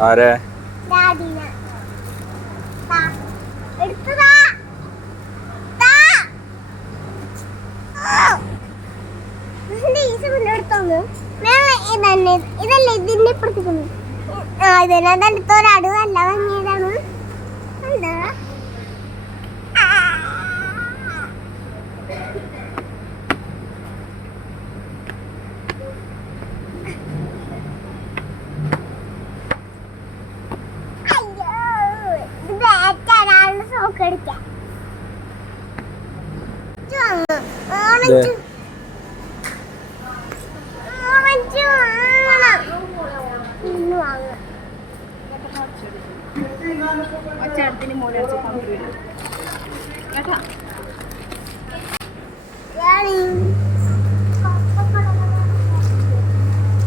ആരെ? ഇതല്ലേ ഇതിന്റെ ഇപ്പുറത്തേക്ക് ആ ഇതിനെ തന്നെ തോരാടുവല്ല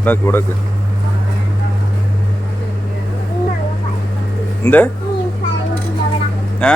നമുക്ക് എടുക്കാം എന്ത്? ഏ?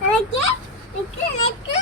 来给来给来给